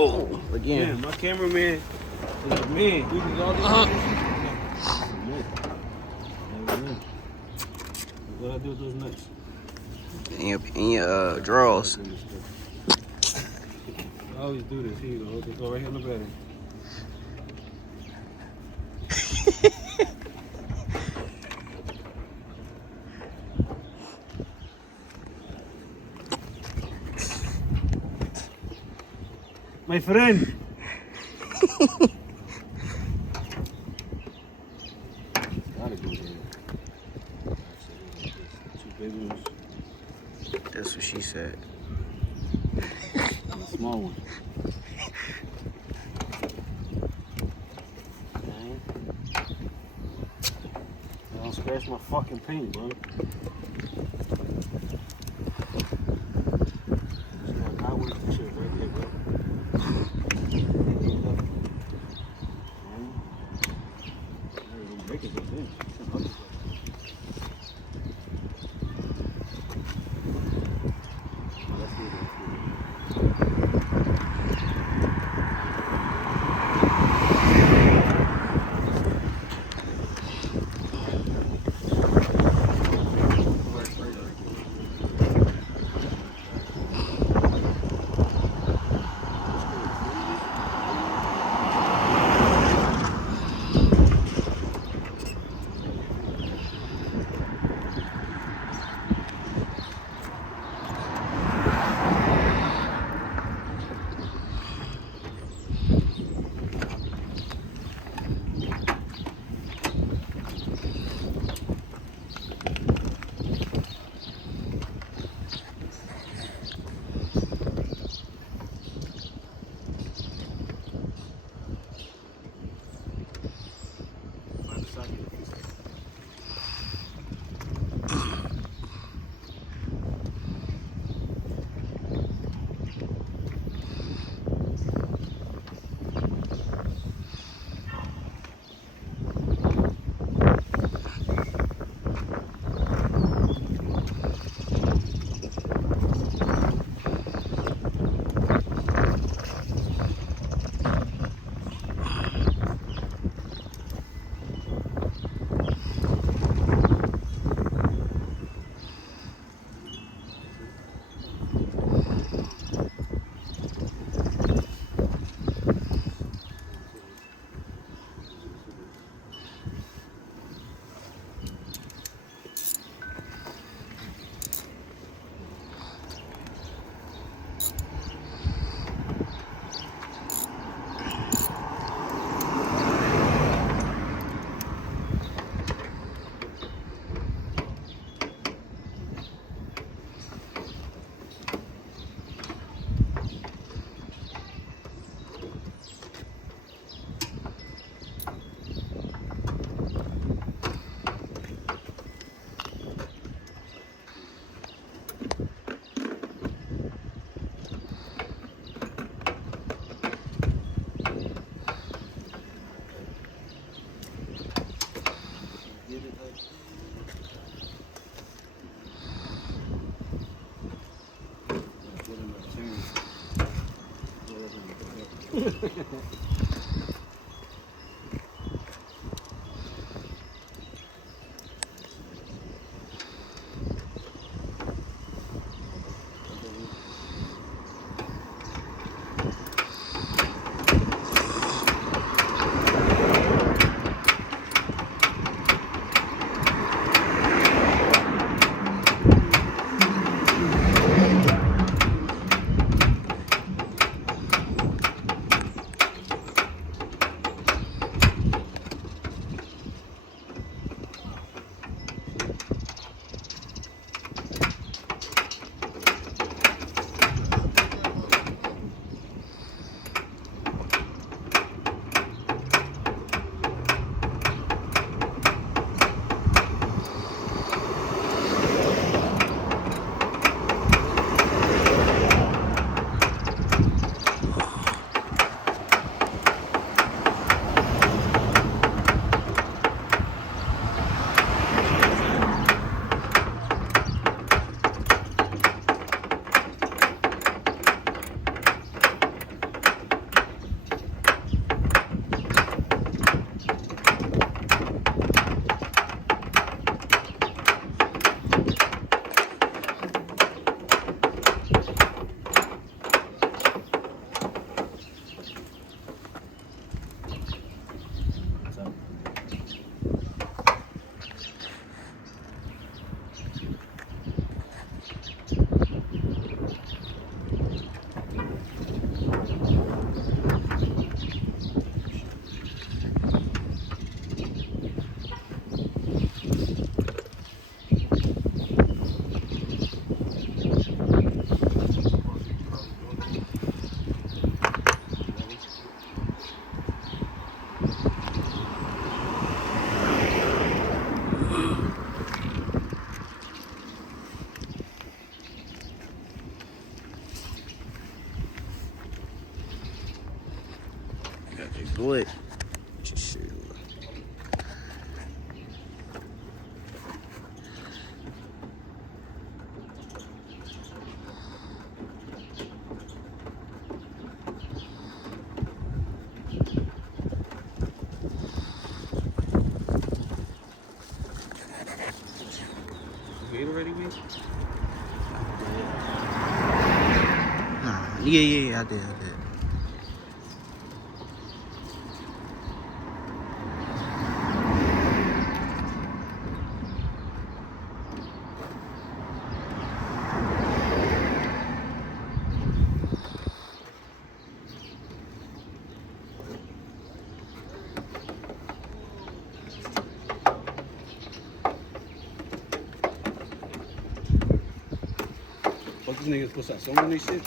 Oh, again. Man, my cameraman is a man. We can all What I do with those nuts? In your drawers. I always do this. Here you go. Just go right here on the battery. My friend. Gotta go there. Two big ones. That's what she said. And a small one. Don't scratch my fucking paint, bro. I work for shit right there, bro. What? Shit. You ate already, man? Nah, yeah, I did. Fuck these niggas put some song on this shit.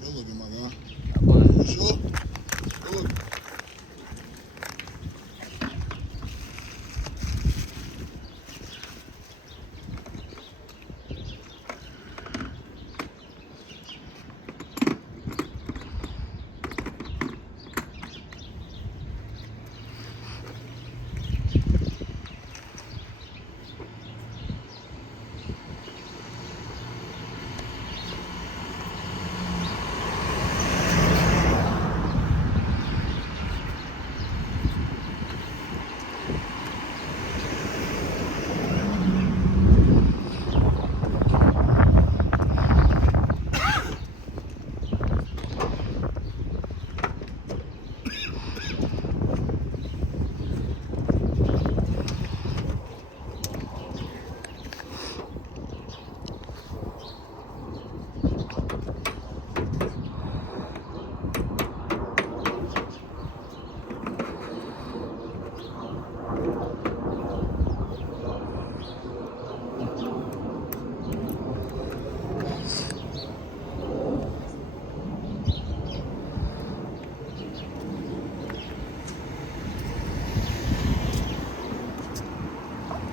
Good looking, my guy. You sure? Good looking.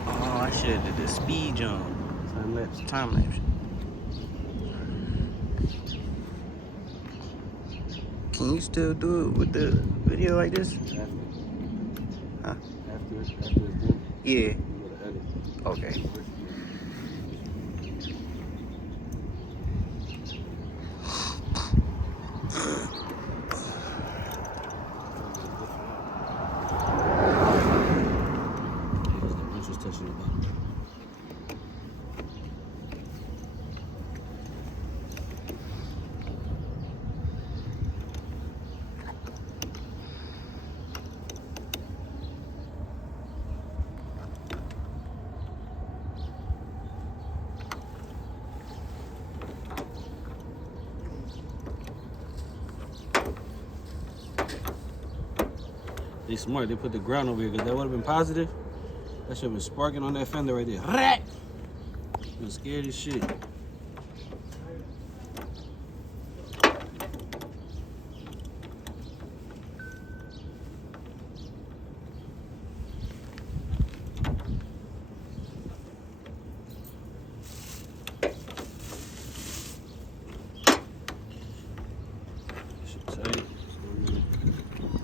Oh, I should have did the speed jump. Time lapse. Can you still do it with the video like this? Huh? After it's done, Yeah. you gotta edit. Okay. I'm just touching the bottom. They smart. They put the ground over here because that would have been positive. That should have been sparking on that fender right there. Rat! Been scared as shit. Shit tight.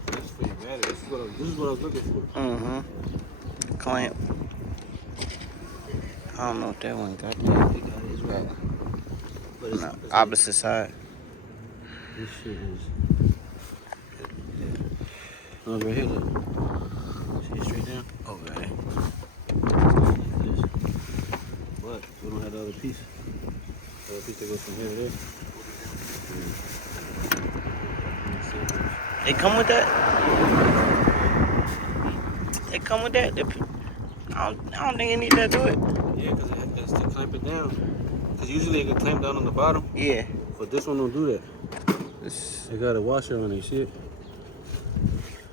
It's for your battery. This is what I was looking for. Mm-hmm. Clamp. I don't know if that one got Yeah, that. it got it. It's right. But No, it's opposite side. this shit is. No, it's right here. Look. See it straight down. Okay. Like this. But we don't have the other piece. The other piece that goes from here to there. They come with that? They come with that? I don't think you need that to it. Yeah, because it has to clamp it down. Because usually it can clamp down on the bottom. Yeah. But this one don't do that. They got a washer on it, shit.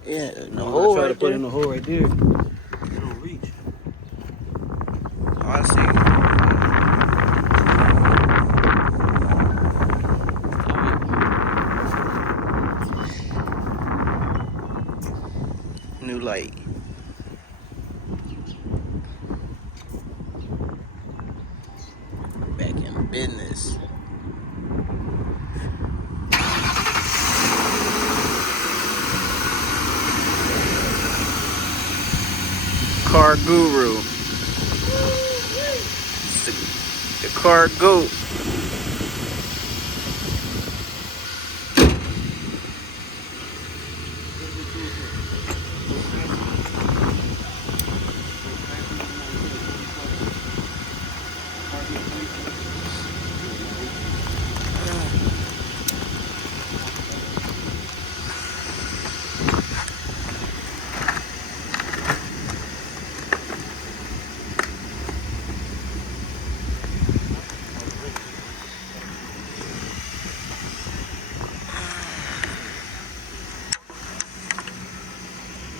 Yeah, No hole try to put in the hole right there. It don't reach. Oh, I see. New light. Back in business. Car guru. It's the car goat.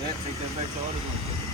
That, take that back to all the